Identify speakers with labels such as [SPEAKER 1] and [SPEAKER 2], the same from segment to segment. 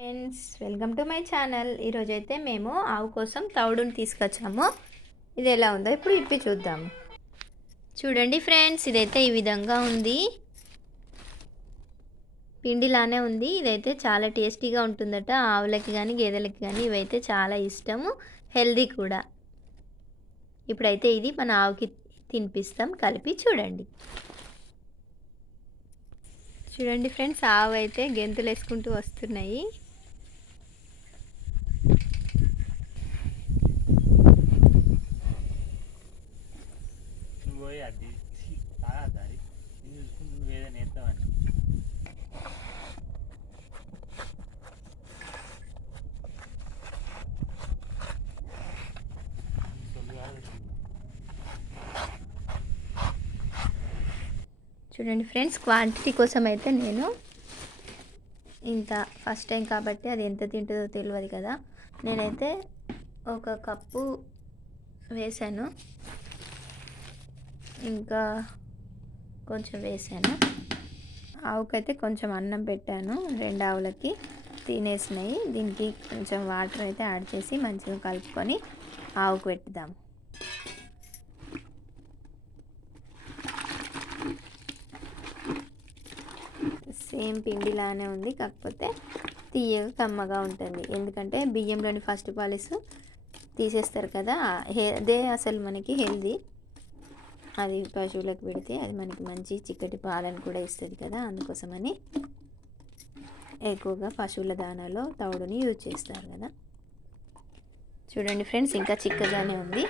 [SPEAKER 1] Friends welcome to my channel ఈరోజు అయితే మేము ఆవు కోసం తౌడుని తీసుకొచ్చాము. ఇది ఎలా ఉందో ఇప్పుడు ఇప్పి చూద్దాము చూడండి ఫ్రెండ్స్ ఇదైతే ఈ విధంగా ఉంది. పిండిలానే ఉంది. ఇదైతే చాలా టేస్టీగా ఉంటుందట. ఆవులకి కానీ గేదెలకి కానీ ఇవైతే చాలా ఇష్టము. హెల్దీ కూడా. ఇప్పుడైతే ఇది మన ఆవుకి తినిపిస్తాం. కలిపి చూడండి. చూడండి ఫ్రెండ్స్ ఆవు అయితే గెంతులు వేసుకుంటూ వస్తున్నాయి
[SPEAKER 2] నువ్వు పోయి అది తాగద్దారి నేను చూసుకుంటు నువ్వు ఏదైనా
[SPEAKER 1] చూడండి ఫ్రెండ్స్ క్వాంటిటీ కోసం అయితే నేను ఇంత ఫస్ట్ టైం కాబట్టి అది ఎంత తింటుందో తెలియదు కదా. నేనైతే ఒక కప్పు వేసాను. ఇంకా కొంచెం వేసాను. ఆవుకైతే కొంచెం అన్నం పెట్టాను. రెండు ఆవులకి తినేసినాయి. దీనికి కొంచెం వాటర్ అయితే యాడ్ చేసి మంచిగా కలుపుకొని ఆవుకు పెట్టుదాం. సేమ్ పిండిలానే ఉంది. కాకపోతే తీయగా కమ్మగా ఉంటుంది. ఎందుకంటే బియ్యంలోని ఫస్ట్ పాలిస్ తీసేస్తారు కదా. అదే అసలు మనకి హెల్దీ. అది పశువులకు పెడితే అది మనకి మంచి చిక్కటి పాలను కూడా ఇస్తుంది కదా అందుకోసమని ఎక్కువగా పశువుల దానాలో తౌడుని యూజ్ చేస్తారు కదా. చూడండి ఫ్రెండ్స్ ఇంకా చిక్కగానే ఉంది.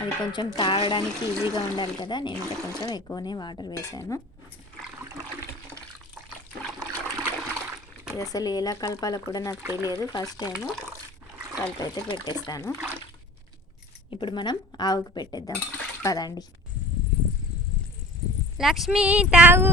[SPEAKER 1] అది కొంచెం తాగడానికి ఈజీగా ఉండాలి కదా నేను ఇంకా కొంచెం ఎక్కువనే వాటర్ వేసాను. ఇది అసలు ఎలా కలపాలో కూడా నాకు తెలియదు ఫస్ట్ టైము కలిపి అయితే పెట్టేస్తాను. ఇప్పుడు మనం ఆవుకు పెట్టేద్దాం పదండి. లక్ష్మి తాగు.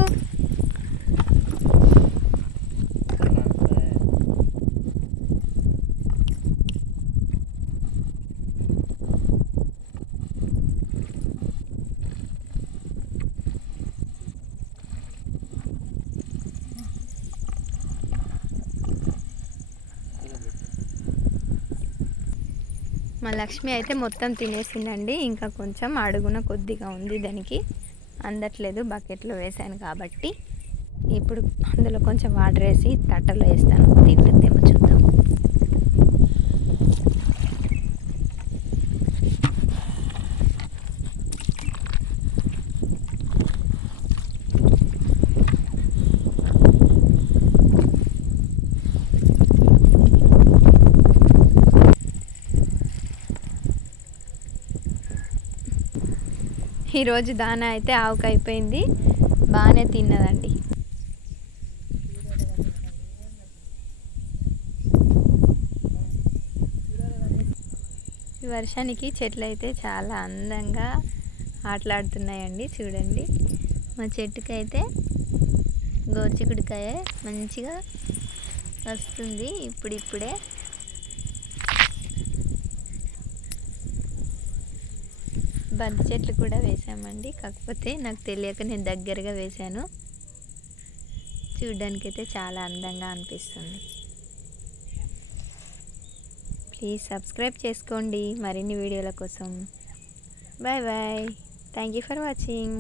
[SPEAKER 1] మా లక్ష్మి అయితే మొత్తం తినేసిందండి. ఇంకా కొంచెం అడుగున కొద్దిగా ఉంది దానికి. అందట్లేదు బకెట్లో వేసాను కాబట్టి ఇప్పుడు అందులో కొంచెం వాటర్ వేసి తట్టలో వేస్తాను. తింటుందేమో చూద్దాం. ఈరోజు దానా అయితే ఆవుకు అయిపోయింది బాగానే తిన్నదండి. ఈ వర్షానికి చెట్లు అయితే చాలా అందంగా ఆటలాడుతున్నాయండి చూడండి. మా చెట్టుకి అయితే గోర్చికుడికాయ మంచిగా వస్తుంది ఇప్పుడిప్పుడే. బంతి చెట్లు కూడా వేసామండి. కాకపోతే నాకు తెలియక నేను దగ్గరగా వేశాను. చూడ్డానికైతే చాలా అందంగా అనిపిస్తుంది. ప్లీజ్ సబ్స్క్రైబ్ చేసుకోండి. మరిన్ని వీడియోల కోసం. Bye bye. Thank you for watching.